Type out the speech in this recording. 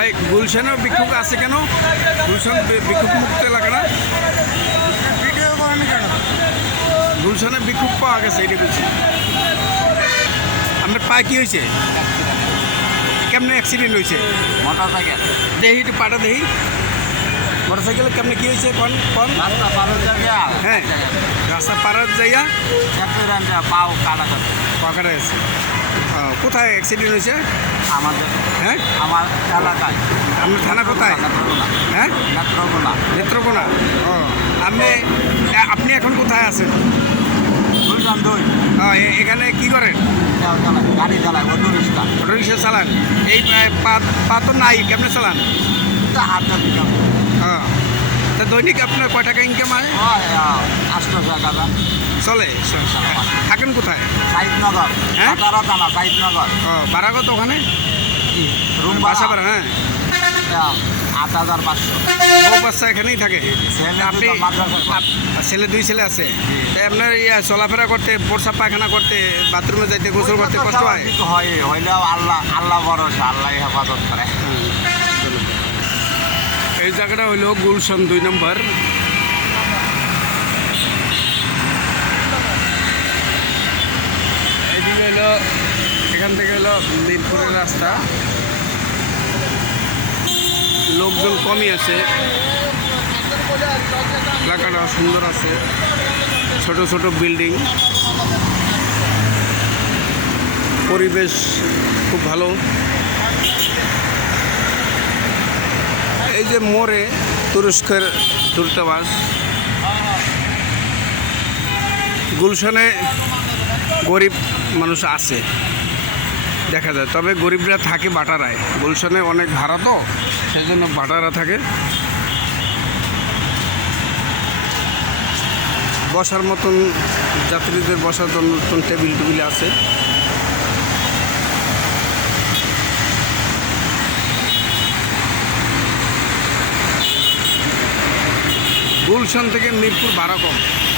ভাই গুলশানেও বিক্ষোভ আছে কেন? গুলশান বিক্ষোভ মুক্ত এলাকা না? ভিডিও করেন কেন গুলশানে বিক্ষোভ পাওয়া গেছে এটা বলছি। আপনার পায়ে কি হয়েছে? কেমনে অ্যাক্সিডেন্ট হয়েছে? মোটর সাইকেল দেহি একটু পাটা দেহি। মোটর সাইকেলে কেমনে কি হয়েছে? কোন কোন? রাস্তা পার যাবে হ্যাঁ। রাস্তা পাড়ার যাইয়া অ্যাক্সিডেন্টে পাও কাটা করছে পাকাটা আছে। ও, কোথায় অ্যাক্সিডেন্ট হয়েছে? আমাদের হ্যাঁ? আমার এলাকায়। আপনার থানা কোথায়? হ্যাঁ? নেত্রকোনা। নেত্রকোনা। ও আপনি আপনি এখন কোথায় আছেন? দুইজন দুই। এখানে কি করেন? গাড়ি চালায় অটো রিক্সা। অটো রিক্সা চালান। এই পা- তো নাই কেমনে চালান? হাতে তা দৈনিক আপনার কয় টাকা ইনকাম হয়? আটশো টাকা। চলে? থাকেন কোথায়? সাইদনগর। হ্যাঁ? থানা সাইদনগর। ও ভাড়া কত ওখানে? রুম বাসা ভাড়া হ্যাঁ? আট হাজার পাঁচশো। বাচ্চা এখানেই থাকে? আপনি ছেলে দুই ছেলে আছে? তাই আপনার ইয়া চলাফেরা করতে প্রসাব পায়খানা করতে বাথরুমে যাইতে গোসল করতে কষ্ট হয়? হয় হইলেও আল্লাহ আল্লাহ ভরসা আল্লাহ হেফাজত করে। এই জায়গাটা হইল গুলশন দুই নম্বর। এদিকে হলো, এখান থেকে হলো মিরপুরের রাস্তা। লোকজন কমই আছে। এলাকাটা সুন্দর আছে। ছোট ছোট বিল্ডিং। পরিবেশ খুব ভালো। এই যে মোড়ে তুরস্কের দূতাবাস, গুলশানে গরিব মানুষ আছে, দেখা যায়। তবে গরিবরা থাকে বাটারায়। গুলশানে অনেক ভাড়া তো সেই জন্য বাটারা থাকে। বসার মতন, যাত্রীদের বসার জন্য নতুন টেবিল টেবিল আছে। গুলশান থেকে মিরপুর ভাড়া কম